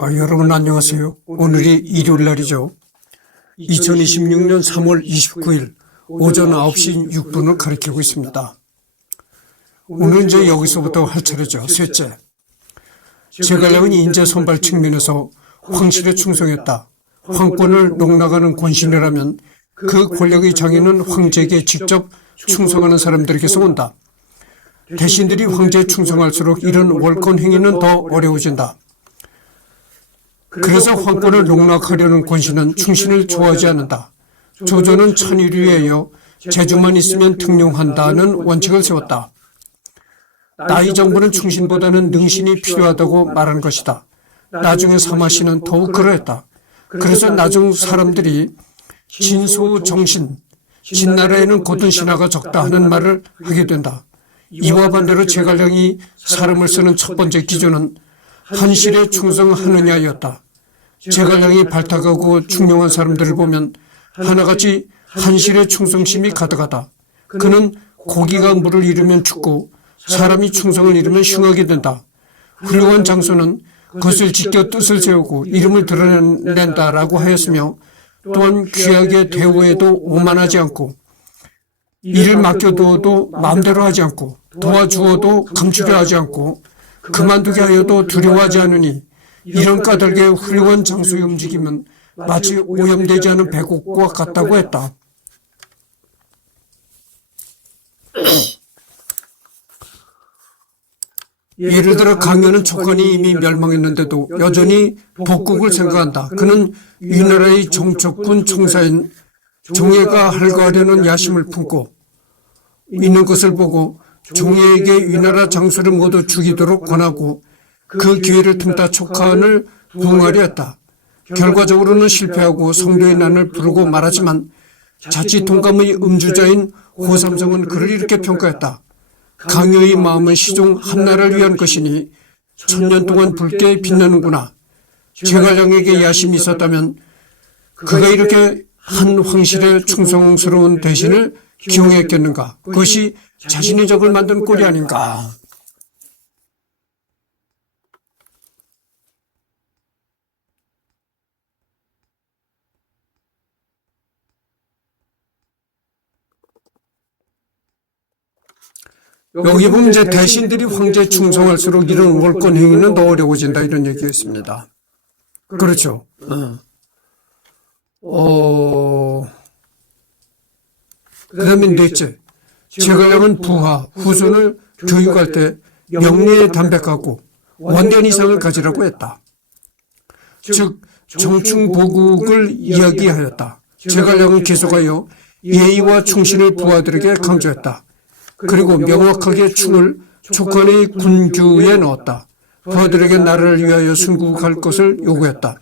여러분 안녕하세요. 오늘이 일요일 날이죠. 2026년 3월 29일 오전 9시 6분을 가리키고 있습니다. 오늘 이제 여기서부터 할 차례죠. 셋째. 제갈량은 인재 선발 측면에서 황실에 충성했다. 황권을 농락하는 권신이라면 그 권력의 장애는 황제에게 직접 충성하는 사람들에게서 온다. 대신들이 황제에 충성할수록 이런 월권 행위는 더 어려워진다. 그래서 황권을 농락하려는 권신은 충신을 좋아하지 않는다. 조조는 천일위에여 재주만 있으면 등용한다는 원칙을 세웠다. 나이 정부는 충신보다는 능신이 필요하다고 말한 것이다. 나중에 사마씨는 더욱 그러했다. 그래서 나중 사람들이 진소정신, 진나라에는 곧은 신하가 적다 하는 말을 하게 된다. 이와 반대로 제갈량이 사람을 쓰는 첫 번째 기준은 한실에 충성하느냐였다. 제갈량이 발탁하고 중용한 사람들을 보면 하나같이 한실의 충성심이 가득하다. 그는 고기가 물을 잃으면 죽고 사람이 충성을 잃으면 흉하게 된다. 훌륭한 장소는 그것을 지켜 뜻을 세우고 이름을 드러낸다라고 하였으며 또한 귀하게 대우해도 오만하지 않고 일을 맡겨두어도 마음대로 하지 않고 도와주어도 감추려 하지 않고 그만두게 하여도 두려워하지 않으니 이런 까닭의 훌륭한 장소의 움직임은 마치 오염되지 않은 백옥과 같다고 했다. 예를 들어 강연은 조건이 이미 멸망했는데도 여전히 복국을 생각한다. 그는 위나라의 정촉군 총사인 종예가 할거하려는 야심을 품고 있는 것을 보고 종예에게 위나라 장수를 모두 죽이도록 권하고 그 기회를 틈타 촉한을 부응하려 했다. 결과적으로는 실패하고 성도의 난을 부르고 말하지만 자칫 동감의 음주자인 호삼성은 그를 이렇게 평가했다. 강요의 마음은 시종 한나라를 위한 것이니 천년 동안 붉게 빛나는구나. 제갈량에게 야심이 있었다면 그가 이렇게 한 황실의 충성스러운 대신을 기용했겠는가. 그것이 자신의 적을 만든 꼴이 아닌가. 여기 보면 이제 대신들이 황제에 충성할수록 이런 월권 행위는 더 어려워진다 이런 얘기였습니다. 그렇죠. 그다음에 넷째, 제갈량은 부하, 후손을 교육할 때 명리에 담백하고 원대한 이상을 가지라고 했다. 즉 정충보국을 이야기하였다. 제갈량은 계속하여 예의와 충신을 부하들에게 강조했다. 그리고 명확하게 충을 촉관의 군규에 넣었다. 부하들에게 나라를 위하여 순국할 것을 요구했다.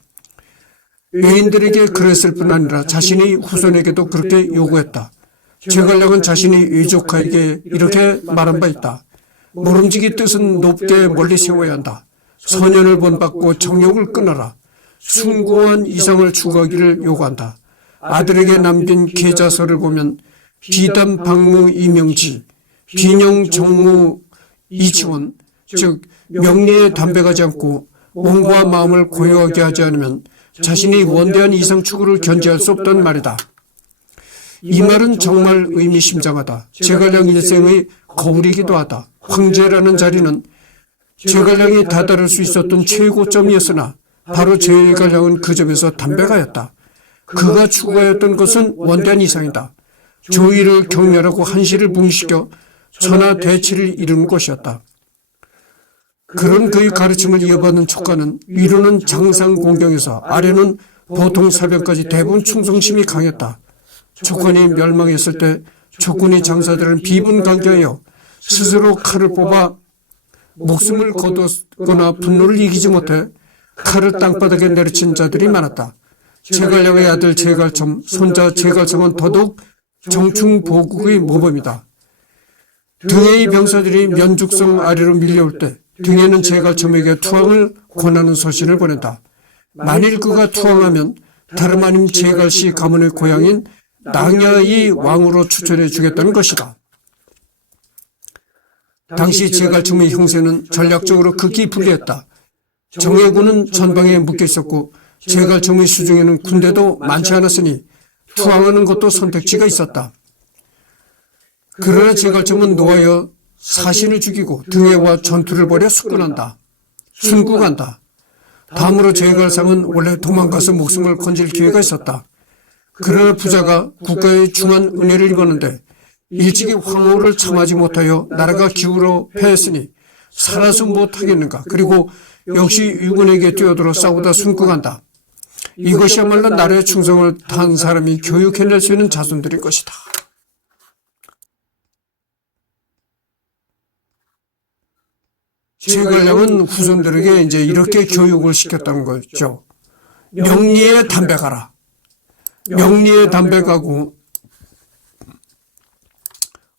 외인들에게 그랬을 뿐 아니라 자신의 후손에게도 그렇게 요구했다. 제갈량은 자신의 외조카에게 이렇게 말한 바 있다. 모름지기 뜻은 높게 멀리 세워야 한다. 선연을 본받고 정욕을 끊어라. 숭고한 이상을 추구하기를 요구한다. 아들에게 남긴 계자서를 보면 비담 방무 이명지, 비령 정무 이치원, 즉 명리에 담백하지 않고 몸과 마음을 고요하게 하지 않으면 자신이 원대한 이상 추구를 견제할 수 없다는 말이다. 이 말은 정말 의미심장하다. 제갈량 일생의 거울이기도 하다. 황제라는 자리는 제갈량이 다다를 수 있었던 최고점이었으나 바로 제갈량은 그 점에서 담백하였다. 그가 추구하였던 것은 원대한 이상이다. 조의를 경멸하고 한시를 붕시켜 천하 대치를 이루는 것이었다. 그런 그의 가르침을 이어받는 촉관은 위로는 장상 공경에서 아래는 보통 사병까지 대부분 충성심이 강했다. 촉관이 멸망했을 때 촉군의 장사들은 비분간격하여 스스로 칼을 뽑아 목숨을 거두거나 분노를 이기지 못해 칼을 땅바닥에 내리친 자들이 많았다. 제갈량의 아들 제갈첨, 손자 제갈성은 더더욱 정충보국의 모범이다. 등해의 병사들이 면죽성 아래로 밀려올 때 등해는 제갈첨에게 투항을 권하는 서신을 보낸다. 만일 그가 투항하면 다름 아닌 제갈씨 가문의 고향인 낭야의 왕으로 추천해 주겠다는 것이다. 당시 제갈첨의 형세는 전략적으로 극히 불리했다. 정예군은 전방에 묶여 있었고 제갈청의 수중에는 군대도 많지 않았으니 투항하는 것도 선택지가 있었다. 그러나 제갈청은 노하여 사신을 죽이고 등해와 전투를 벌여 숙군한다. 순국한다. 다음으로 제갈상은 원래 도망가서 목숨을 건질 기회가 있었다. 그러나 부자가 국가의 중한 은혜를 입었는데 일찍이 황후를 참하지 못하여 나라가 기울어 패했으니 살아서 못하겠는가. 그리고 역시 유군에게 뛰어들어 싸우다 순국한다. 이것이야말로 나라의 충성을 다한 사람이 교육해낼 수 있는 자손들일 것이다. 제갈량은 후손들에게 이제 이렇게 교육을 시켰다는 거죠. 명리에 담백하라. 명리에 담백하고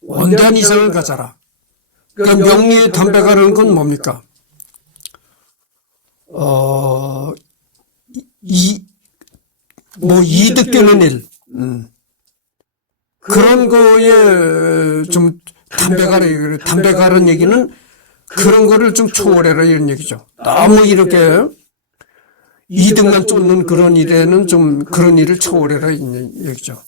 원대한 이상을 가져라. 그러니까 명리에 담백하라는 건 뭡니까? 이득되는 일. 그런 거에 좀 담백하라. 담백하라는 얘기는 그런 거를 좀 초월해라 이런 얘기죠. 너무 이렇게 이득만 쫓는 그런 일에는 좀 그런 일을 초월해라 이런 얘기죠.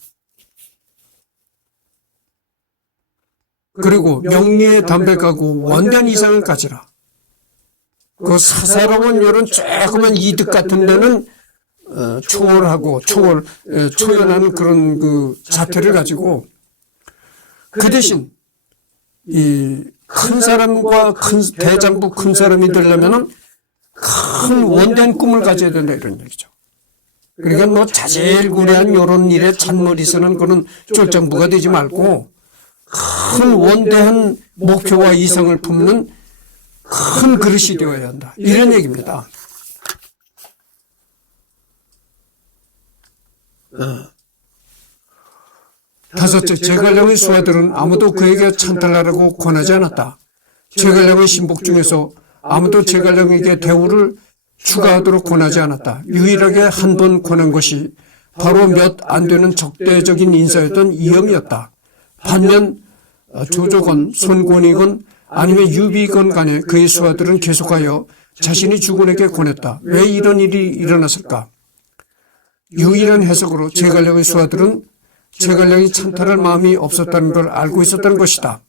그리고 명리에 담백하고 원대한 이상을 가지라. 그 사사로운 이런 조그만 이득 같은 데는 초월하고 초연하는 그런 그 자태를 가지고 그 대신 이 큰 사람과 대장부 큰 사람이 되려면은 큰 원대한 꿈을 가져야 된다 이런 얘기죠. 그러니까 뭐 자질구레한 이런 일에 잔머리 쓰는 그런 쫄장부가 되지 말고 큰 원대한 목표와 이상을 품는 큰 그릇이 되어야 한다. 이런 얘기입니다. 다섯째, 제갈량의 수하들은 아무도 그에게 찬탈하라고 권하지 않았다. 제갈량의 신복 중에서 아무도 제갈량에게 대우를 추가하도록 권하지 않았다. 유일하게 한 번 권한 것이 바로 몇 안 되는 적대적인 인사였던 이염이었다. 반면 조조건, 손권이건 아니면 유비건 간에 그의 수하들은 계속하여 자신이 주군에게 권했다. 왜 이런 일이 일어났을까? 유일한 해석으로 제갈량의 수하들은 제갈량이 찬탈할 마음이 없었다는 걸 알고 있었다는 것이다.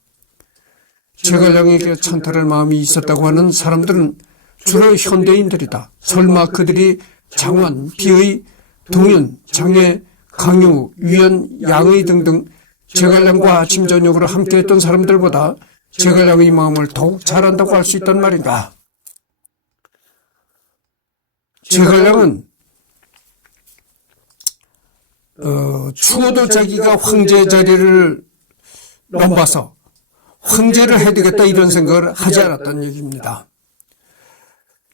제갈량에게 찬탈할 마음이 있었다고 하는 사람들은 주로 현대인들이다. 설마 그들이 장원, 비의, 동윤, 장애, 강유, 유연, 양의 등등 제갈량과 아침 저녁으로 함께했던 사람들보다 제갈량의 마음을 더욱 잘 안다고 할 수 있단 말인가? 제갈량은 추호도 자기가 황제 자리를 넘봐서 황제를 해야 되겠다 이런 생각을 하지 않았다는 얘기입니다.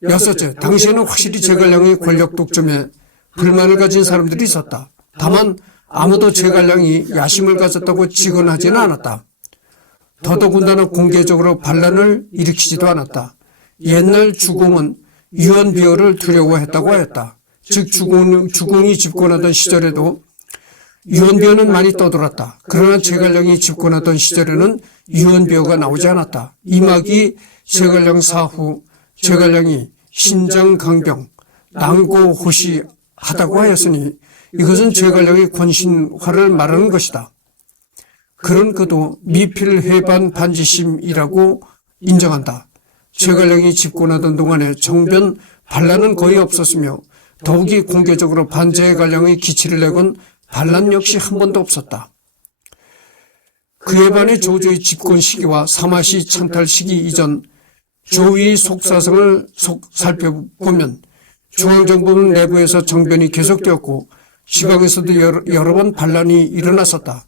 여섯째, 당시에는 확실히 제갈량의 권력 독점에 불만을 가진 사람들이 있었다. 다만 아무도 제갈량이 야심을 가졌다고 직언하지는 않았다. 더더군다나 공개적으로 반란을 일으키지도 않았다. 옛날 주공은 유언비어를 두려워했다고 하였다. 즉 주공이 집권하던 시절에도 유언비어는 많이 떠돌았다. 그러나 제갈량이 집권하던 시절에는 유언비어가 나오지 않았다. 이막이 제갈량 사후 제갈량이 신장강병, 난고호시하다고 하였으니 이것은 제갈량의 권신화를 말하는 것이다. 그런 그도 미필회반 반지심이라고 인정한다. 제갈량이 집권하던 동안에 정변 반란은 거의 없었으며 더욱이 공개적으로 반제갈량의 기치를 내건 반란 역시 한 번도 없었다. 그에 반해 조조의 집권 시기와 사마시 찬탈 시기 이전 조위의 속사성을 살펴보면 중앙정부 내부에서 정변이 계속되었고 지방에서도 여러 번 반란이 일어났었다.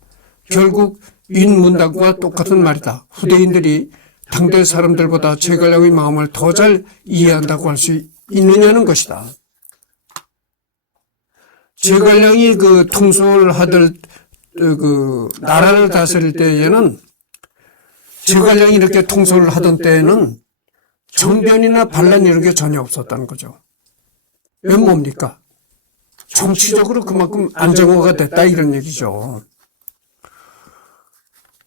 결국 윤문당과 똑같은 말이다. 후대인들이 당대 사람들보다 제갈량의 마음을 더 잘 이해한다고 할 수 있느냐는 것이다. 제갈량이 그 통솔을 하던 그 나라를 다스릴 때에는 제갈량이 이렇게 통솔을 하던 때에는 정변이나 반란 이런 게 전혀 없었다는 거죠. 왜 뭡니까? 정치적으로 그만큼 안정화가 됐다 이런 얘기죠.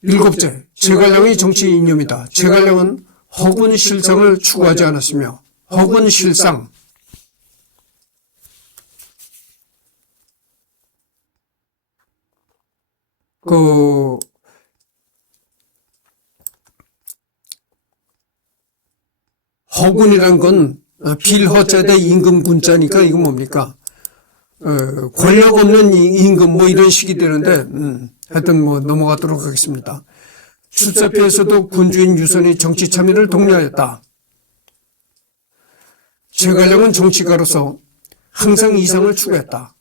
일곱째, 제갈량의 정치 이념이다. 제갈량은 허군 실상을 추구하지 않았으며 혹은 실상, 허군이란 건 빌허자대 임금군자니까 이거 뭡니까? 권력 없는 임금 뭐 이런 식이 되는데 하여튼 뭐 넘어가도록 하겠습니다. 출사표에서도 군주인 유선이 정치 참여를 독려하였다. 제갈량은 정치가로서 항상 이상을 추구했다.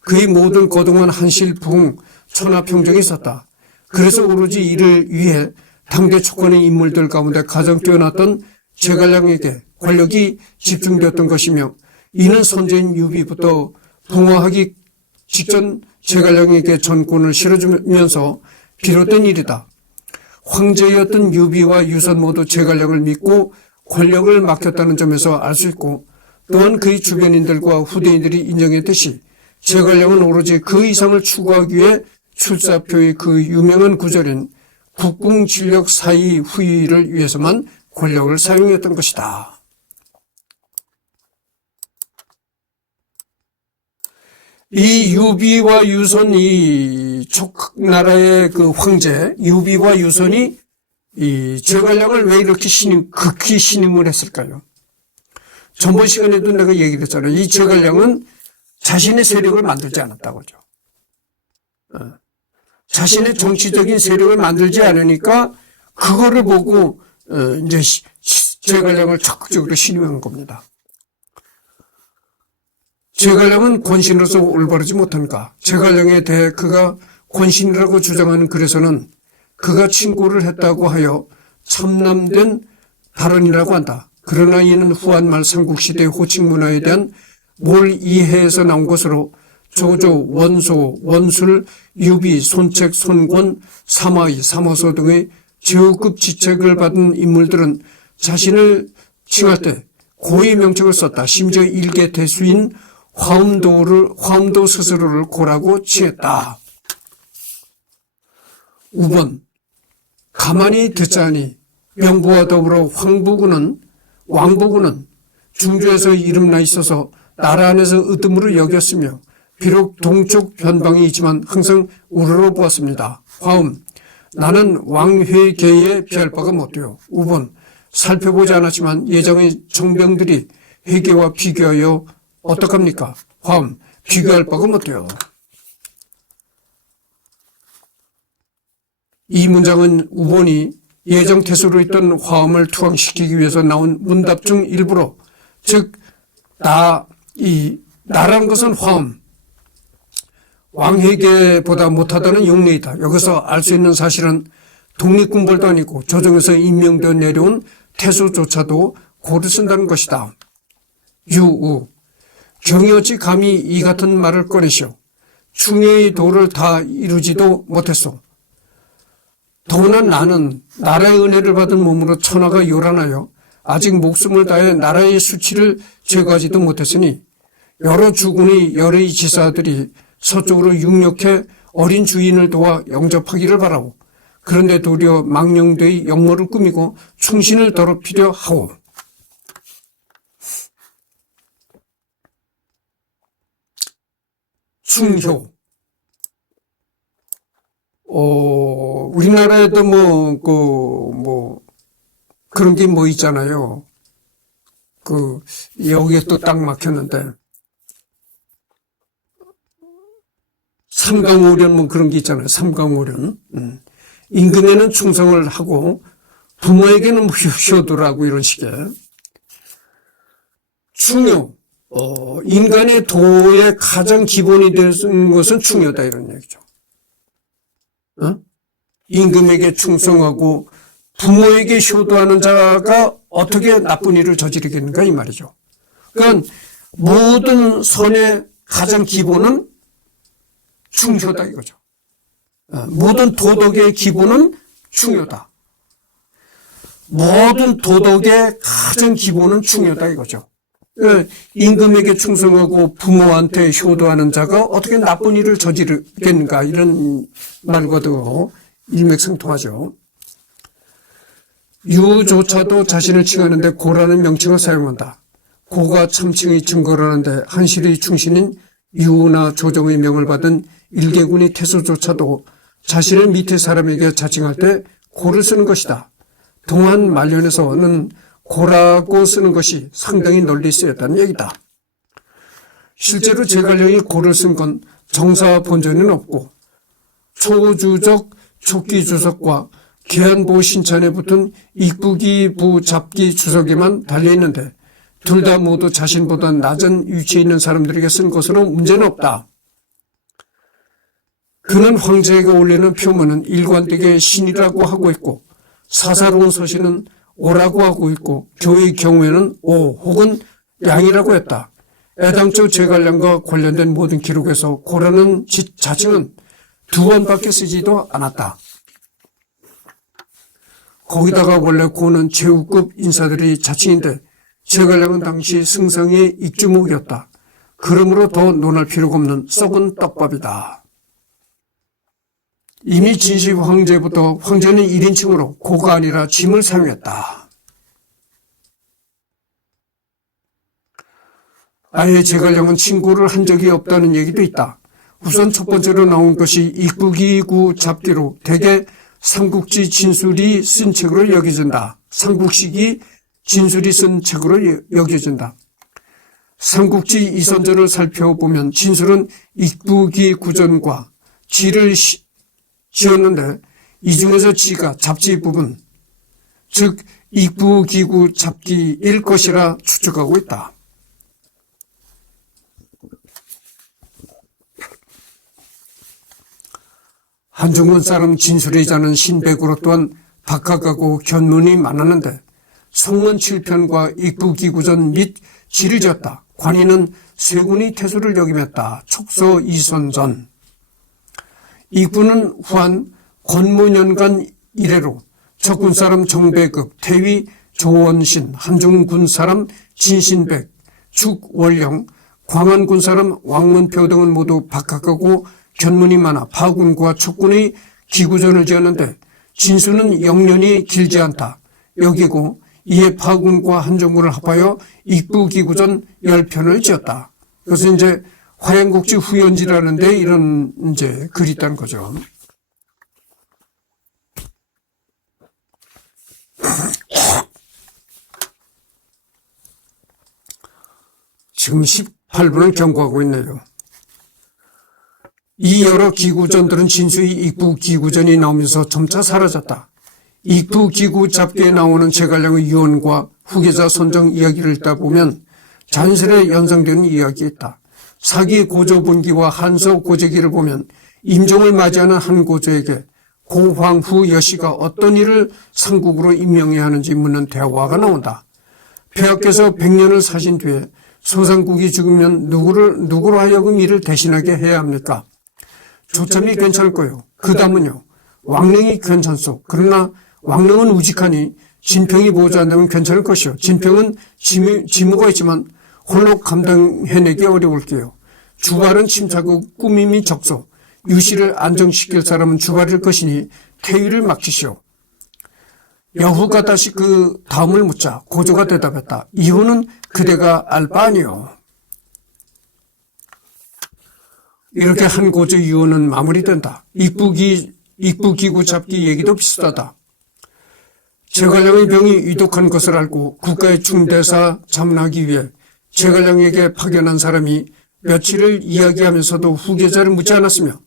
그의 모든 거동은 한실, 부흥, 천하평정이 있었다. 그래서 오로지 이를 위해 당대 촉권의 인물들 가운데 가장 뛰어났던 제갈량에게 권력이 집중되었던 것이며, 이는 선제인 유비부터 붕어하기 직전 제갈량에게 전권을 실어주면서 비롯된 일이다. 황제였던 유비와 유선 모두 제갈량을 믿고 권력을 맡겼다는 점에서 알 수 있고, 또한 그의 주변인들과 후대인들이 인정했듯이 제갈량은 오로지 그 이상을 추구하기 위해 출사표의 그 유명한 구절인 국궁진력 사의 후의를 위해서만 권력을 사용했던 것이다. 이 유비와 유선, 이 촉나라의 그 황제 유비와 유선이 이 제갈량을 왜 이렇게 극히 신임을 했을까요? 전번 시간에도 내가 얘기를 했잖아요. 이 제갈량은 자신의 세력을 만들지 않았다고죠. 자신의 정치적인 세력을 만들지 않으니까 그거를 보고 이제 제갈량을 적극적으로 신임한 겁니다. 제갈량은 권신으로서 올바르지 못한가? 제갈량에 대해 그가 권신이라고 주장하는 글에서는 그가 친고를 했다고 하여 참남된 발언이라고 한다. 그러나 이는 후한말 삼국시대의 호칭 문화에 대한 뭘 이해해서 나온 것으로 조조, 원소, 원술, 유비, 손책, 손권, 사마이, 사모소 등의 제후급 지책을 받은 인물들은 자신을 칭할 때 고의 명칭을 썼다. 심지어 일개 대수인 화엄도 스스로를 고라고 칭했다. 5번 가만히 듣자니 명부와 더불어 왕부군은 중주에서 이름나 있어서 나라 안에서 으뜸으로 여겼으며 비록 동쪽 변방이 있지만 항상 우러러 보았습니다. 화엄 나는 왕회계에 비할 바가 못돼요. 5번 살펴보지 않았지만 예정의 정병들이 회계와 비교하여 어떡합니까? 화엄 비교할 바가 못돼요. 이 문장은 우본이 예정태수로 있던 화엄을 투항시키기 위해서 나온 문답 중 일부로, 즉 나라는 것은 화엄, 왕회계보다 못하다는 용례이다. 여기서 알 수 있는 사실은 독립군벌도 아니고 조정에서 임명되어 내려온 태수조차도 고를 쓴다는 것이다. 유우 경이 어찌 감히 이 같은 말을 꺼내시오. 충의의 도를 다 이루지도 못했소. 더구나 나는 나라의 은혜를 받은 몸으로 천하가 요란하여 아직 목숨을 다해 나라의 수치를 제거하지도 못했으니 여러 주군의 열의 지사들이 서쪽으로 육력해 어린 주인을 도와 영접하기를 바라오. 그런데 도리어 망령되의 역모를 꾸미고 충신을 더럽히려 하오. 충효. 우리나라에도 그런 게 뭐 있잖아요. 여기에 또 딱 막혔는데. 삼강오련 그런 게 있잖아요. 삼강오련. 임금에는 충성을 하고 부모에게는 효도라고 이런 식의. 충효. 인간의 도의 가장 기본이 되는 것은 충효다 이런 얘기죠. 임금에게 충성하고 부모에게 효도하는 자가 어떻게 나쁜 일을 저지르겠는가 이 말이죠. 그러니까 모든 선의 가장 기본은 충효다 이거죠. 모든 도덕의 기본은 충효다. 모든 도덕의 가장 기본은 충효다 이거죠. 임금에게 충성하고 부모한테 효도하는 자가 어떻게 나쁜 일을 저지르겠는가 이런 말과도 일맥상통하죠. 유조차도 자신을 칭하는데 고라는 명칭을 사용한다. 고가 참칭의 증거를 하는데 한실의 충신인 유우나 조정의 명을 받은 일개군이 태수조차도 자신의 밑에 사람에게 자칭할 때 고를 쓰는 것이다. 동안 말년에서는 고라고 쓰는 것이 상당히 널리 쓰였다는 얘기다. 실제로 제갈량이 고를 쓴 건 정사 본전에는 없고 초주적 촉기주석과 계안보 신찬에 붙은 익부기부 잡기 주석에만 달려있는데 둘 다 모두 자신보다 낮은 위치에 있는 사람들에게 쓴 것으로 문제는 없다. 그는 황제에게 올리는 표문은 일관되게 신이라고 하고 있고 사사로운 서신은 오라고 하고 있고 교의 경우에는 오 혹은 양이라고 했다. 애당초 제갈량과 관련된 모든 기록에서 고라는 자칭은 두 번밖에 쓰지도 않았다. 거기다가 원래 고는 제후급 인사들이 자칭인데 제갈량은 당시 승상의 익주목이었다. 그러므로 더 논할 필요가 없는 썩은 떡밥이다. 이미 진시 황제부터 황제는 1인칭으로 고가 아니라 짐을 사용했다. 아예 제갈량은 친구를 한 적이 없다는 얘기도 있다. 우선 첫 번째로 나온 것이 익부기구 잡기로 대개 삼국지 진술이 쓴 책으로 여겨진다. 삼국식이 진술이 쓴 책으로 여겨진다. 삼국지 이선전을 살펴보면 진술은 익부기구전과 지를 지었는데 이 중에서 지가 잡지 부분, 즉 익부기구 잡기일 것이라 추측하고 있다. 한중군 사람 진술의자는 신백으로 또한 박학하고 견문이 많았는데 송원 7편과 익부기구전 및 지를 지었다. 관이는 세군이 태수를 역임했다. 촉서 이선전. 익부는 후한 권무년간 이래로 적군 사람 정배급, 태위 조원신, 한중군 사람 진신백, 축월령, 광안군 사람 왕문표 등은 모두 박학하고 견문이 많아 파군과 촉군의 기구전을 지었는데 진수는 영년이 길지 않다. 여기고 이에 파군과 한중군을 합하여 익부기구전 10편을 지었다. 그래서 이제 화양곡지 후연지라는데 이런 이제 글이 있다는 거죠. 지금 18분을 경고하고 있네요. 이 여러 기구전들은 진수의 익부기구전이 나오면서 점차 사라졌다. 익부기구 잡기에 나오는 제갈량의 유언과 후계자 선정 이야기를 읽다 보면 자연스레 연상되는 이야기가 있다. 사기 고조분기와 한서 고재기를 보면 임종을 맞이하는 한 고조에게 고황후 여씨가 어떤 일을 상국으로 임명해야 하는지 묻는 대화가 나온다. 폐하께서 100년을 사신 뒤에 소상국이 죽으면 누구로 하여금 이를 대신하게 해야 합니까? 조참이 괜찮을 거요. 그 다음은요. 왕릉이 괜찮소. 그러나 왕릉은 우직하니 진평이 보좌한다면 괜찮을 것이요. 진평은 지무가 있지만 홀로 감당해내기 어려울게요. 주발은 침착하고 꾸밈이 적소. 유씨를 안정시킬 사람은 주발일 것이니 태위를 맡기시오. 여후가 다시 그 다음을 묻자 고조가 대답했다. 이후는 그대가 알 바 아니오. 이렇게 한 고조 유언은 마무리된다. 익부기구 잡기 얘기도 비슷하다. 제갈량의 병이 위독한 것을 알고 국가의 중대사 자문하기 위해 제갈량에게 파견한 사람이 며칠을 이야기하면서도 후계자를 묻지 않았으며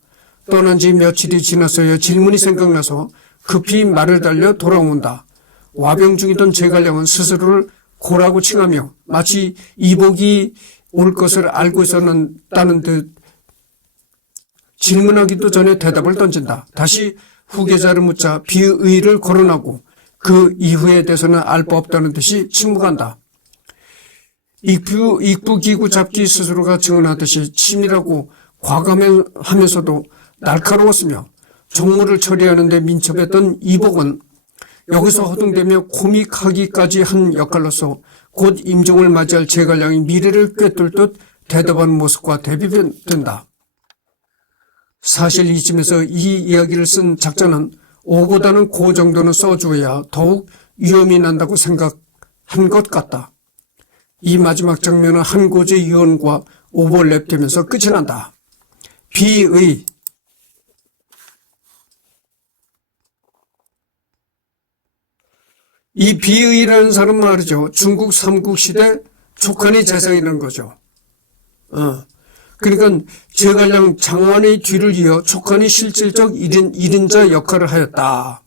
떠난 지 며칠이 지나서야 질문이 생각나서 급히 말을 달려 돌아온다. 와병 중이던 제갈량은 스스로를 고라고 칭하며 마치 이복이 올 것을 알고 있었다는 듯 질문하기도 전에 대답을 던진다. 다시 후계자를 묻자 비의를 거론하고 그 이후에 대해서는 알 바 없다는 듯이 침묵한다. 익부기구 잡기 스스로가 증언하듯이 치밀하고 과감하면서도 날카로웠으며 종무를 처리하는 데 민첩했던 이복은 여기서 허둥대며 코믹하기까지 한 역할로서 곧 임종을 맞이할 제갈량의 미래를 꿰뚫 듯 대답하는 모습과 대비된다. 사실 이쯤에서 이 이야기를 쓴 작자는 오보다는 고 정도는 써주어야 더욱 위험이 난다고 생각한 것 같다. 이 마지막 장면은 한고제 유언과 오버랩되면서 끝이 난다. 비의 이 비의라는 사람은 말이죠. 중국 삼국시대 촉한의 재상이라는 거죠. 그러니까 제갈량 장원의 뒤를 이어 촉한이 실질적 1인자 역할을 하였다.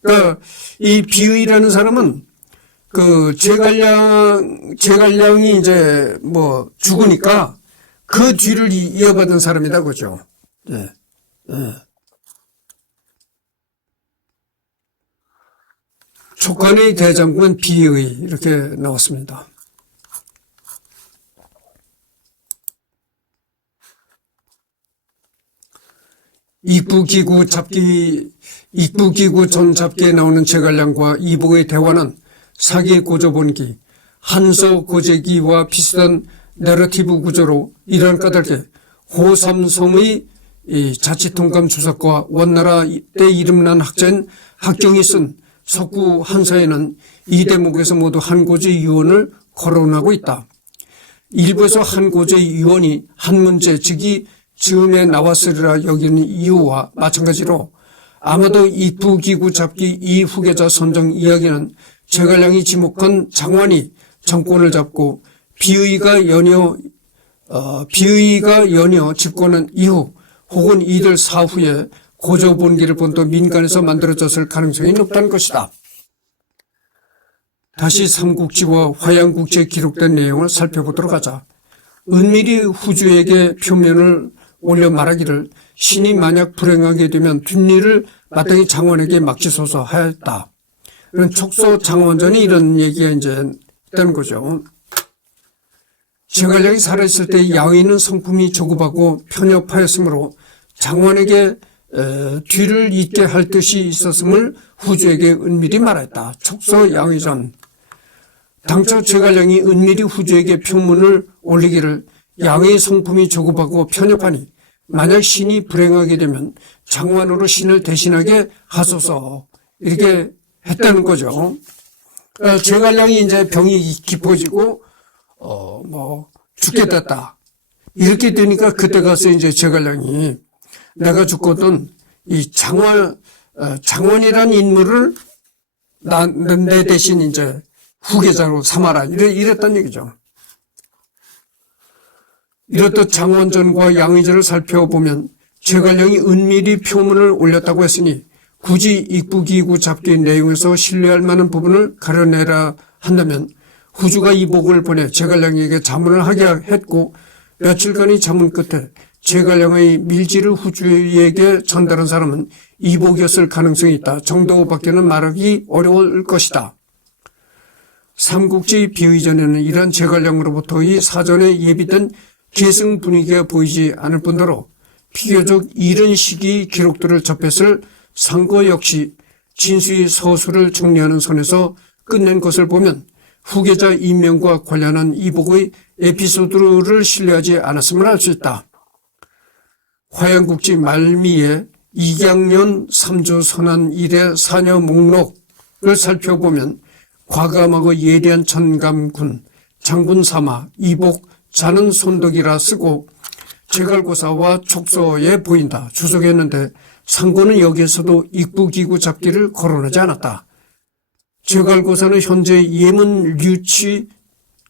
그러니까 이 비의라는 사람은 그 제갈량이 이제 뭐 죽으니까 그 뒤를 이어받은 사람이다 그죠. 네. 촉한의 대장군 비의 이렇게 나왔습니다. 입구기구 전 잡기에 나오는 제갈량과 이복의 대화는 사기 고조본기, 한서 고제기와 비슷한 내러티브 구조로 이런 까닭에 호삼성의 자치통감 주석과 원나라 때 이름난 학자인 학경이 쓴 석구 한서에는 이 대목에서 모두 한고제 유언을 거론하고 있다. 일부에서 한고제 유언이 한 문제 즉이 즈음에 나왔으리라 여기는 이유와 마찬가지로 아마도 입부기구 잡기 이 후계자 선정 이야기는 제갈량이 지목한 장관이 정권을 잡고 비의가 연이어 집권한 이후 혹은 이들 사후에 고조본기를 본떠 민간에서 만들어졌을 가능성이 높다는 것이다. 다시 삼국지와 화양국지에 기록된 내용을 살펴보도록 하자. 은밀히 후주에게 표면을 올려 말하기를 신이 만약 불행하게 되면 뒷일을 마땅히 장원에게 맡기소서 하였다. 이런 촉소 장원전이 이런 얘기가 이제 있다는 거죠. 제갈량이 살아있을 때 양의는 성품이 조급하고 편협하였으므로 장원에게 뒤를 잇게 할 뜻이 있었음을 후주에게 은밀히 말했다. 촉소 양의전. 당초 제갈량이 은밀히 후주에게 표문을 올리기를 양의 성품이 조급하고 편협하니 만약 신이 불행하게 되면 장관으로 신을 대신하게 하소서 이렇게 했다는 거죠. 제갈량이 이제 병이 깊어지고 죽게 됐다. 이렇게 되니까 그때 가서 이제 제갈량이 내가 죽거든 이 장원이라는 인물을 내 대신 이제 후계자로 삼아라 이랬단 얘기죠. 이렇듯 장원전과 양의전을 살펴보면 제갈량이 은밀히 표문을 올렸다고 했으니 굳이 입구기구 잡기 내용에서 신뢰할 만한 부분을 가려내라 한다면 후주가 이복을 보내 제갈량에게 자문을 하게 했고 며칠간의 자문 끝에 제갈량의 밀지를 후주에게 전달한 사람은 이복이었을 가능성이 있다 정도밖에는 말하기 어려울 것이다. 삼국지 비의전에는 이러한 제갈량으로부터의 사전에 예비된 계승 분위기가 보이지 않을 뿐더러 비교적 이른 시기 기록들을 접했을 상고 역시 진수의 서술을 정리하는 선에서 끝낸 것을 보면 후계자 임명과 관련한 이복의 에피소드를 신뢰하지 않았음을 알 수 있다. 화양국지 말미에 이경년 3조 선한 일의 사녀 목록을 살펴보면 과감하고 예리한 천감군, 장군사마, 이복, 자는 손덕이라 쓰고 제갈고사와 촉소에 보인다. 주석했는데 상고는 여기에서도 입구기구 잡기를 거론하지 않았다. 제갈고사는 현재 예문 류치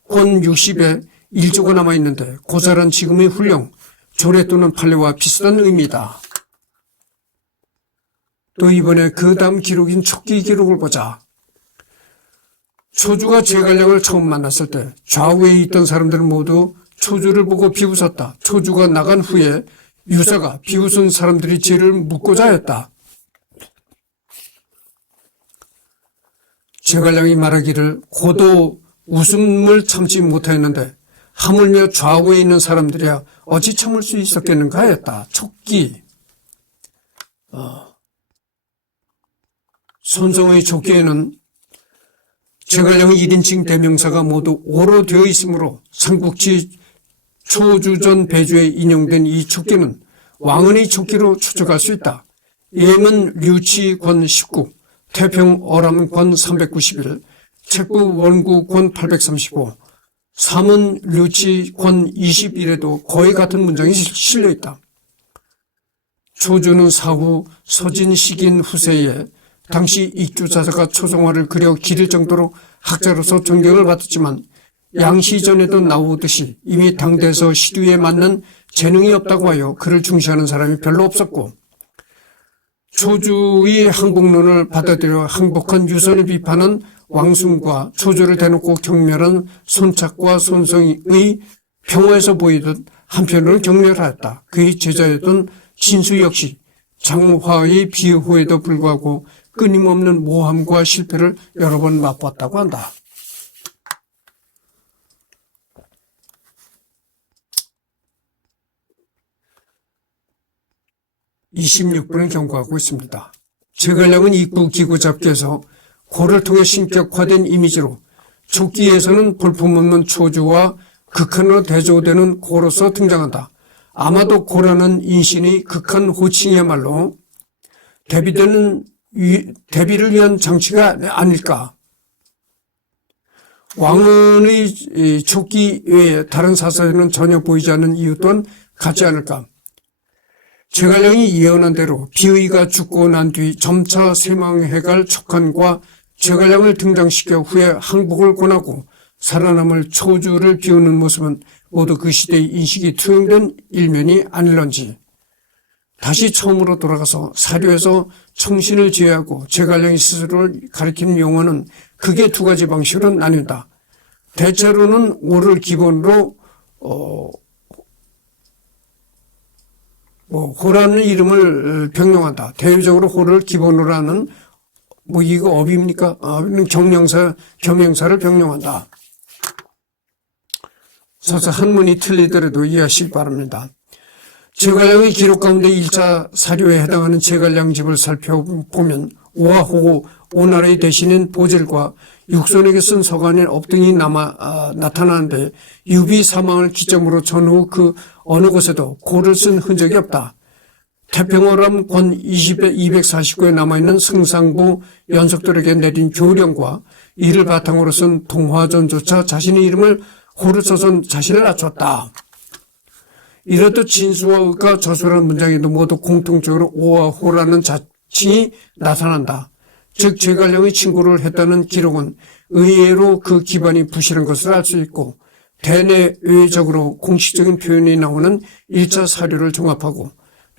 권 60에 1조가 남아있는데 고사란 지금의 훈령, 조례 또는 판례와 비슷한 의미다. 또 이번에 그 다음 기록인 촉기 기록을 보자. 초주가 제갈량을 처음 만났을 때 좌우에 있던 사람들은 모두 초주를 보고 비웃었다. 초주가 나간 후에 유사가 비웃은 사람들이 죄를 묻고자 했다. 제갈량이 말하기를 고도 웃음을 참지 못하였는데 하물며 좌우에 있는 사람들이야 어찌 참을 수 있었겠는가 했다. 촉기. 손성의 촉기에는 제갈량의 1인칭 대명사가 모두 오로 되어 있으므로 삼국지 초주전 배주에 인용된 이 촉기는 왕은의 촉기로 추측할 수 있다. 예문 류치 권 19, 태평 어람 권 391, 책부 원구 권 835, 삼은 류치 권 21에도 거의 같은 문장이 실려 있다. 초주는 사후 서진식인 후세에 당시 익주자사가 초성화를 그려 기릴 정도로 학자로서 존경을 받았지만 양시전에도 나오듯이 이미 당대에서 시류에 맞는 재능이 없다고 하여 그를 중시하는 사람이 별로 없었고, 초주의 항복론을 받아들여 항복한 유선을 비판한 왕순과 초주를 대놓고 경멸한 손착과 손성의 평화에서 보이듯 한편으로는 격렬하였다. 그의 제자였던 진수 역시 장화의 비호에도 불구하고 끊임없는 모함과 실패를 여러 번 맛봤다고 한다. 26분을 경고하고 있습니다. 제갈량은 입구 기구 잡기에서 고를 통해 신격화된 이미지로 촉기에서는 볼품없는 초주와 극한으로 대조되는 고로서 등장한다. 아마도 고라는 인신의 극한 호칭이야말로 대비를 위한 장치가 아닐까. 왕은의 촉기 외에 다른 사사에는 전혀 보이지 않는 이유 또한 같지 않을까. 제갈량이 예언한 대로 비의가 죽고 난 뒤 점차 쇠망해갈 촉한과 제갈량을 등장시켜 후에 항복을 권하고 살아남을 초주를 비우는 모습은 모두 그 시대의 인식이 투영된 일면이 아닐런지. 다시 처음으로 돌아가서 사료에서 청신을 제외하고 제갈량이 스스로를 가리키는 용어는 크게 두 가지 방식으로 나뉜다. 대체로는 오를 기본으로 호라는 이름을 병용한다. 대외적으로 호를 기본으로 하는 이거 업입니까? 겸용사를 병용한다. 서서 한문이 틀리더라도 이해하시기 바랍니다. 제갈량의 기록 가운데 1차 사료에 해당하는 제갈량집을 살펴보면 오와 호, 오나라의 대신인 보젤과 육손에게 쓴 서간의 업등이 나타나는데 유비 사망을 기점으로 전후 그 어느 곳에도 고를 쓴 흔적이 없다. 태평호람 권 249에 남아있는 승상부 연속들에게 내린 교령과 이를 바탕으로 쓴 동화전조차 자신의 이름을 호를 써서 자신을 낮췄다. 이렇듯 진수와 의가 저술하는 문장에도 모두 공통적으로 오와 호라는 자칭이 나타난다. 즉 제갈량의 친구를 했다는 기록은 의외로 그 기반이 부실한 것을 알 수 있고, 대내외적으로 공식적인 표현이 나오는 1차 사료를 종합하고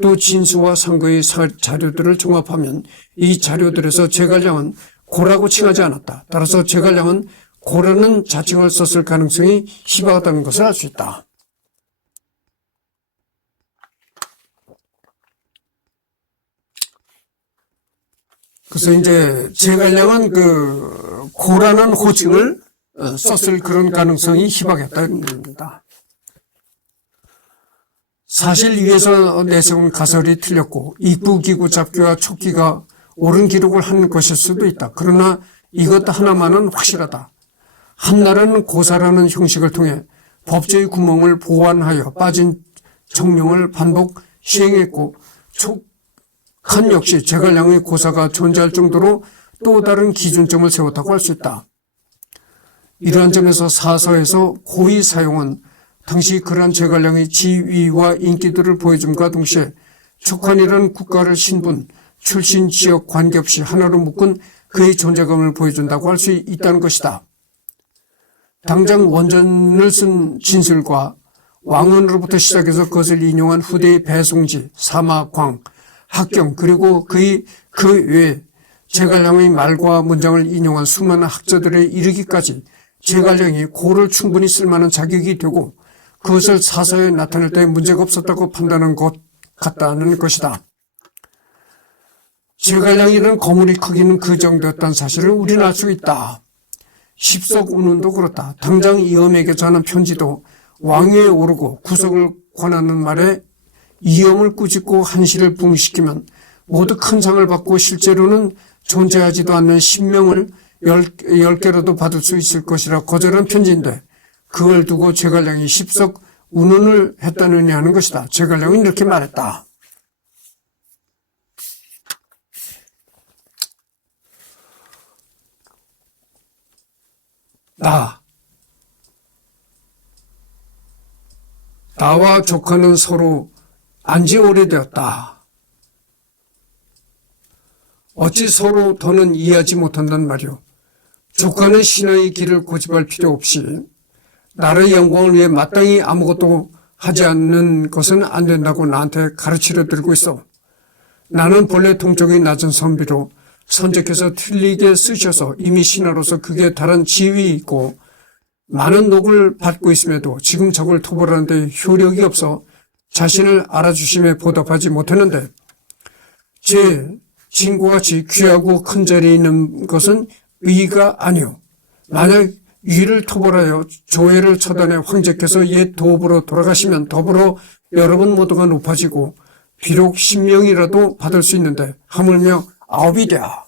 또 진수와 상거의 자료들을 종합하면 이 자료들에서 제갈량은 고라고 칭하지 않았다. 따라서 제갈량은 고라는 자칭을 썼을 가능성이 희박하다는 것을 알 수 있다. 그래서 이제 제갈량은 그 고라는 호칭을 썼을 그런 가능성이 희박했다는 겁니다. 사실 위에서 내세운 가설이 틀렸고 입구기구 잡기와 촉기가 옳은 기록을 한 것일 수도 있다. 그러나 이것 하나만은 확실하다. 한나라는 고사라는 형식을 통해 법제의 구멍을 보완하여 빠진 정령을 반복 시행했고, 촉한 역시 제갈량의 고사가 존재할 정도로 또 다른 기준점을 세웠다고 할 수 있다. 이러한 점에서 사서에서 고의 사용은 당시 그러한 제갈량의 지위와 인기들을 보여줌과 동시에 촉한이라는 국가를 신분, 출신, 지역 관계없이 하나로 묶은 그의 존재감을 보여준다고 할 수 있다는 것이다. 당장 원전을 쓴 진술과 왕언으로부터 시작해서 그것을 인용한 후대의 배송지, 사마, 광, 학경, 그리고 그 외에 제갈량의 말과 문장을 인용한 수많은 학자들에 이르기까지 제갈량이 고를 충분히 쓸만한 자격이 되고 그것을 사서에 나타낼 때 문제가 없었다고 판단한 것 같다는 것이다. 제갈량이라는 거물의 크기는 그 정도였다는 사실을 우리는 알 수 있다. 십석운운도 그렇다. 당장 이엄에게 전한 편지도 왕위에 오르고 구속을 권하는 말에 이엄을 꾸짖고 한시를 붕시키면 모두 큰 상을 받고 실제로는 존재하지도 않는 신명을 10개라도 받을 수 있을 것이라 거절한 편지인데 그걸 두고 제갈량이 십석운운을 했다느냐 하는 것이다. 제갈량은 이렇게 말했다. 나 나와 조카는 서로 안지 오래되었다. 어찌 서로 더는 이해하지 못한단 말이오. 조카는 신앙의 길을 고집할 필요 없이 나라의 영광을 위해 마땅히 아무것도 하지 않는 것은 안 된다고 나한테 가르치려 들고 있어. 나는 본래 통적이 낮은 선비로 선제께서 틀리게 쓰셔서 이미 신하로서 극에 달한 지위 있고 많은 녹을 받고 있음에도 지금 적을 토벌하는데 효력이 없어 자신을 알아주심에 보답하지 못했는데 제 친구같이 귀하고 큰 자리에 있는 것은 의의가 아니오. 만약 위를 토벌하여 조회를 처단해 황제께서 옛 도읍으로 돌아가시면 더불어 여러분 모두가 높아지고 비록 10명이라도 받을 수 있는데 하물며 9이랴.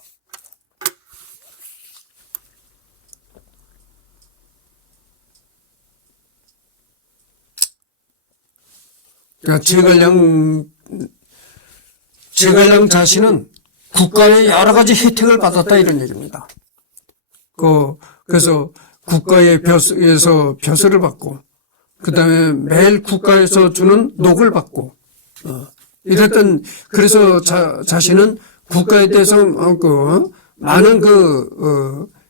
그러니까 제갈량 자신은 국가의 여러 가지 혜택을 받았다 이런 얘기입니다. 그래서 국가의 벼슬에서 벼슬을 받고 그 다음에 매일 국가에서 주는 녹을 받고 이랬던 그래서 자신은 국가에 대해서 많은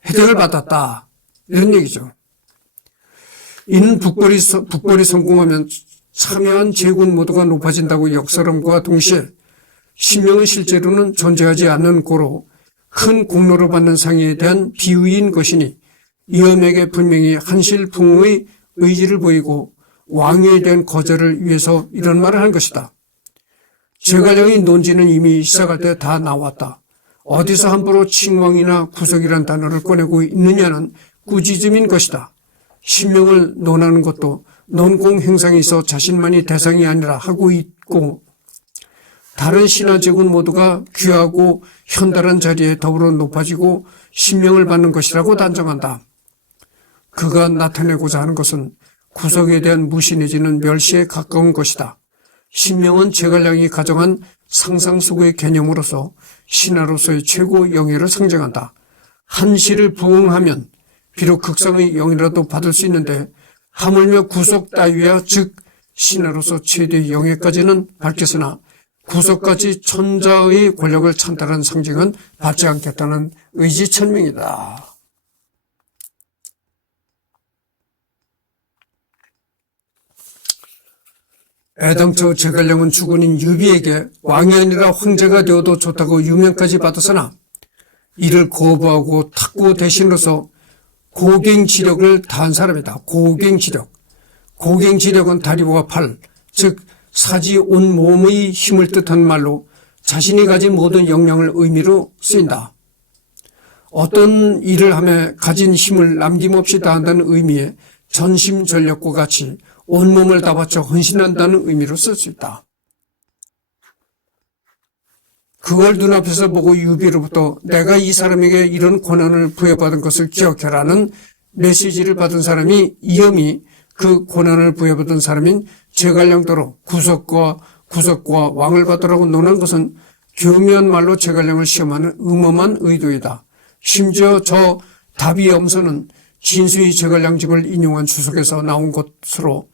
혜택을 받았다 이런 얘기죠. 이는 북벌이 성공하면 참여한 제군 모두가 높아진다고 역설함과 동시에 신명은 실제로는 존재하지 않는 고로 큰 공로를 받는 상에 대한 비유인 것이니 이엄에게 분명히 한실풍의 의지를 보이고 왕위에 대한 거절을 위해서 이런 말을 한 것이다. 제갈량의 논지는 이미 시작할 때 다 나왔다. 어디서 함부로 칭왕이나 구속이란 단어를 꺼내고 있느냐는 꾸짖음인 것이다. 신명을 논하는 것도 논공 행상에 있어 자신만이 대상이 아니라 하고 있고 다른 신하 제군 모두가 귀하고 현달한 자리에 더불어 높아지고 신명을 받는 것이라고 단정한다. 그가 나타내고자 하는 것은 구속에 대한 무시 내지는 멸시에 가까운 것이다. 신명은 제갈량이 가정한 상상 속의 개념으로서 신하로서의 최고 영예를 상징한다. 한시를 부응하면 비록 극상의 영이라도 받을 수 있는데 하물며 구속 따위야 즉 신하로서 최대의 영예까지는 받겠으나 구속까지 천자의 권력을 찬탈한 상징은 받지 않겠다는 의지천명이다. 애당초 제갈량은 주군인 유비에게 왕이 아니라 황제가 되어도 좋다고 유명까지 받았으나 이를 거부하고 탁구 대신으로서 고갱지력을 다한 사람이다. 고갱지력. 고갱지력은 다리와 팔, 즉 사지 온 몸의 힘을 뜻하는 말로 자신이 가진 모든 역량을 의미로 쓰인다. 어떤 일을 하며 가진 힘을 남김없이 다한다는 의미의 전심전력과 같이 온몸을 다 바쳐 헌신한다는 의미로 쓸 수 있다. 그걸 눈앞에서 보고 유비로부터 내가 이 사람에게 이런 권한을 부여받은 것을 기억해라는 메시지를 받은 사람이 이엄이 그 권한을 부여받은 사람인 제갈량도로 구속과 왕을 받으라고 논한 것은 교묘한 말로 제갈량을 시험하는 음험한 의도이다. 심지어 저 다비엄서는 진수의 제갈량집을 인용한 주석에서 나온 것으로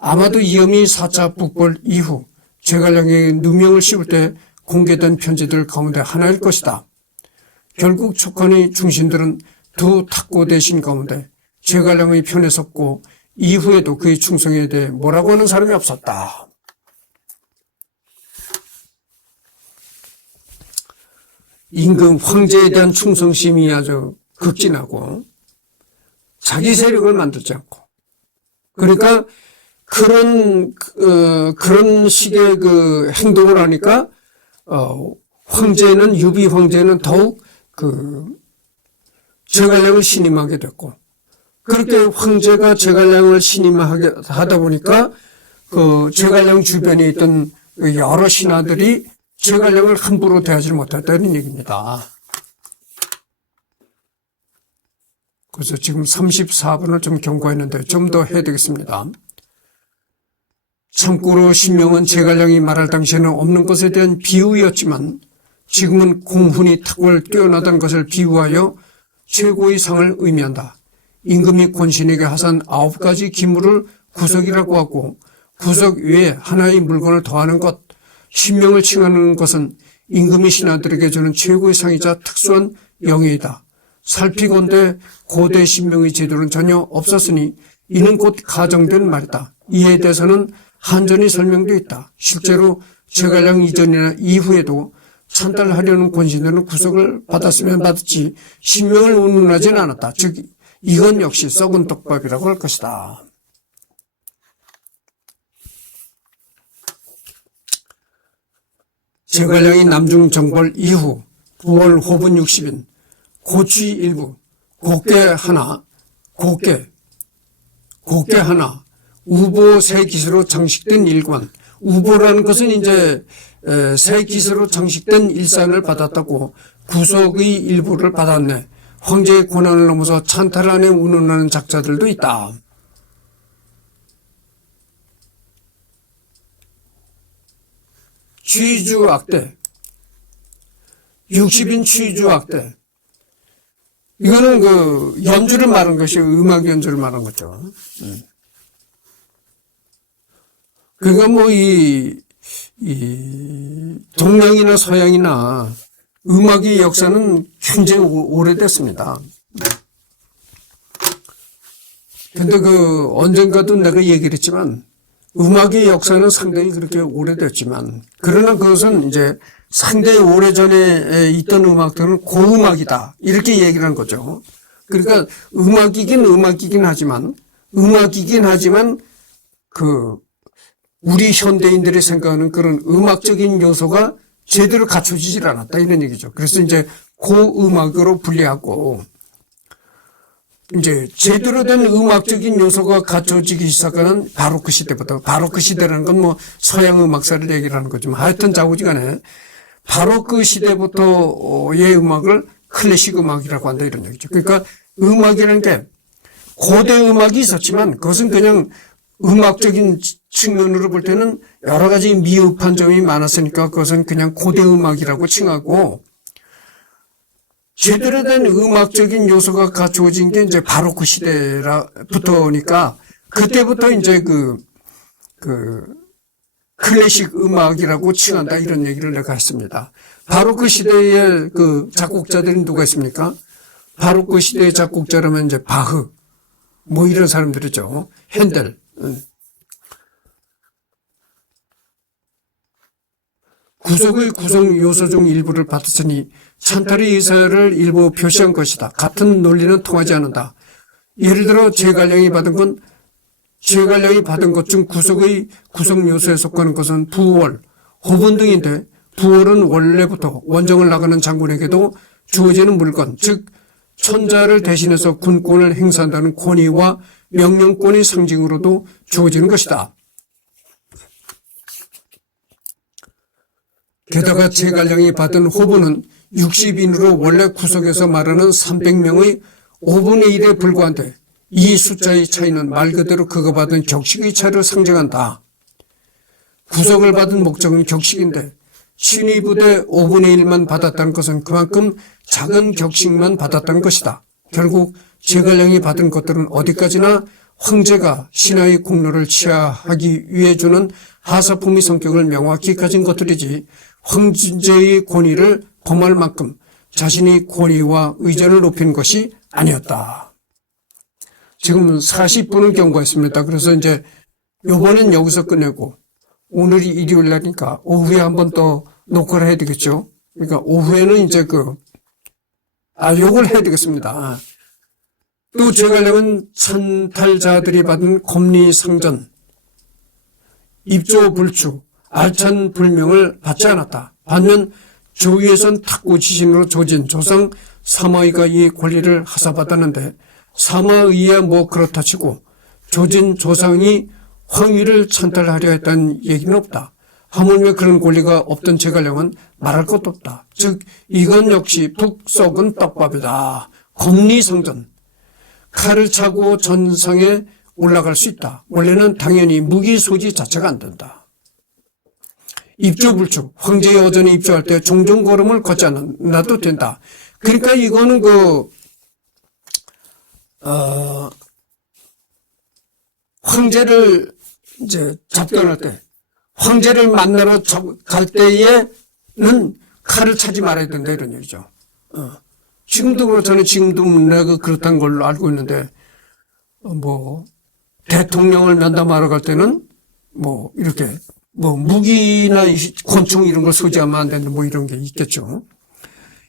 아마도 이엄이 4차 북벌 이후 제갈량에게 누명을 씌울 때 공개된 편지들 가운데 하나일 것이다. 결국 촉헌의 중신들은 두 탁고 대신 가운데 제갈량의 편에 섰고 이후에도 그의 충성에 대해 뭐라고 하는 사람이 없었다. 임금 황제에 대한 충성심이 아주 극진하고 자기 세력을 만들지 않고 그러니까 그런 식의 그 행동을 하니까 유비 황제는 더욱 제갈량을 신임하게 됐고 그렇게 황제가 제갈량을 신임하게 하다 보니까 제갈량 주변에 있던 여러 신하들이 제갈량을 함부로 대하지 못했다는 얘기입니다. 그래서 지금 34분을 좀 경고했는데 좀 더 해야 되겠습니다. 참고로 신명은 제갈량이 말할 당시에는 없는 것에 대한 비유였지만 지금은 공훈이 탁월 뛰어나다는 것을 비유하여 최고의 상을 의미한다. 임금이 권신에게 하산 9가지 기물을 구석이라고 하고 구석 위에 하나의 물건을 더하는 것, 신명을 칭하는 것은 임금이 신하들에게 주는 최고의 상이자 특수한 영예이다. 살피건대 고대 신명의 제도는 전혀 없었으니 이는 곧 가정된 말이다. 이에 대해서는 한전이 설명되어 있다. 실제로 제갈량 이전이나 이후에도 찬탈하려는 권신들은 구속을 받았으면 받았지 신명을 운운하지는 않았다. 즉 이건 역시 썩은 떡밥이라고 할 것이다. 제갈량이 남중 정벌 이후 9월 호분 60인 고취 일부 곱게 하나 우보 새 기세로 장식된 일관. 우보라는 것은 이제 새 기세로 장식된 일상을 받았다고 구속의 일부를 받았네. 황제의 고난을 넘어서 찬탈 안에 운운하는 작자들도 있다. 취주악대 60인 취주악대 이거는 그 연주를 말한 것이 음악 연주를 말한 거죠. 그러니까 뭐 이 동양이나 서양이나 음악의 역사는 굉장히 오래됐습니다. 근데 그 언젠가도 내가 얘기를 했지만 음악의 역사는 상당히 그렇게 오래됐지만 그러나 그것은 이제 상당히 오래전에 있던 음악들은 고음악이다 이렇게 얘기를 한 거죠. 그러니까 음악이긴 하지만 그 우리 현대인들이 생각하는 그런 음악적인 요소가 제대로 갖춰지질 않았다 이런 얘기죠. 그래서 이제 고음악으로 분리하고 이제 제대로 된 음악적인 요소가 갖춰지기 시작하는 바로크 시대부터, 바로크 시대라는 건 뭐 서양 음악사를 얘기를 하는 거지만 하여튼 자우지간에 바로크 시대부터의 음악을 클래식 음악이라고 한다 이런 얘기죠. 그러니까 음악이라는 게 고대 음악이 있었지만 그것은 그냥 음악적인 측면으로 볼 때는 여러 가지 미흡한 점이 많았으니까 그것은 그냥 고대 음악이라고 칭하고 제대로 된 음악적인 요소가 갖추어진 게 이제 바로크 시대부터니까 그때부터 이제 그 클래식 음악이라고 칭한다 이런 얘기를 내가 했습니다. 바로크 시대의 그 작곡자들은 누가 있습니까? 바로크 시대의 작곡자라면 이제 바흐 뭐 이런 사람들이죠. 핸델. 구속의 구성 요소 중 일부를 받았으니 찬탈의 의사를 일부 표시한 것이다. 같은 논리는 통하지 않는다. 예를 들어 제갈량이 받은 것 중 구속의 구성 요소에 속하는 것은 부월, 호분 등인데 부월은 원래부터 원정을 나가는 장군에게도 주어지는 물건, 즉 천자를 대신해서 군권을 행사한다는 권위와 명령권의 상징으로도 주어지는 것이다. 게다가 제갈량이 받은 호분은 60인으로 원래 구속에서 말하는 300명의 5분의 1에 불과한데 이 숫자의 차이는 말 그대로 그가 받은 격식의 차이를 상징한다. 구속을 받은 목적은 격식인데 친위 부대 5분의 1만 받았다는 것은 그만큼 작은 격식만 받았다는 것이다. 결국 제갈량이 받은 것들은 어디까지나 황제가 신하의 공로를 치하하기 위해 주는 하사품의 성격을 명확히 가진 것들이지 황제의 권위를 범할 만큼 자신의 권위와 의전을 높인 것이 아니었다. 지금 40분을 경과했습니다. 그래서 이제 요번엔 여기서 끝내고 오늘이 일요일 날이니까 오후에 한 번 더 녹화를 해야 되겠죠. 그러니까 오후에는 이제 요걸 해야 되겠습니다. 또 제갈량은 찬탈자들이 받은 검리상전, 입조불추, 알찬불명을 받지 않았다. 반면 조위에선 탁구지신으로 조진 조상 사마의가 이 권리를 하사받았는데 사마의야 뭐 그렇다 치고 조진 조상이 황위를 찬탈하려 했다는 얘기는 없다. 하물며 그런 권리가 없던 제갈량은 말할 것도 없다. 즉 이건 역시 푹 썩은 떡밥이다. 검리상전. 칼을 차고 전상에 올라갈 수 있다. 원래는 당연히 무기 소지 자체가 안 된다. 입조불축, 황제의 어전에 입조할 때 종종 걸음을 걷지 않아도 된다. 그러니까 이거는 황제를 이제 접견할 때, 황제를 만나러 갈 때에는 칼을 차지 말아야 된다 이런 얘기죠. 지금도 그렇잖아요. 지금도 내가 그렇다는 걸로 알고 있는데, 대통령을 면담하러 갈 때는 이렇게 무기나 권총 이런 걸 소지하면 안 되는 이런 게 있겠죠.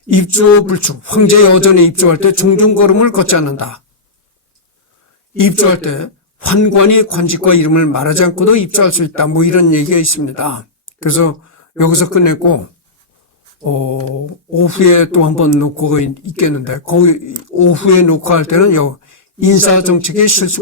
입조 불출, 황제 여전에 입조할 때 종종 걸음을 걷지 않는다. 입조할 때 환관이 관직과 이름을 말하지 않고도 입조할 수 있다. 이런 얘기가 있습니다. 그래서 여기서 끝냈고, 오후에 또 한번 녹화가 있겠는데, 거기 오후에 녹화할 때는 인사 정책의 실수가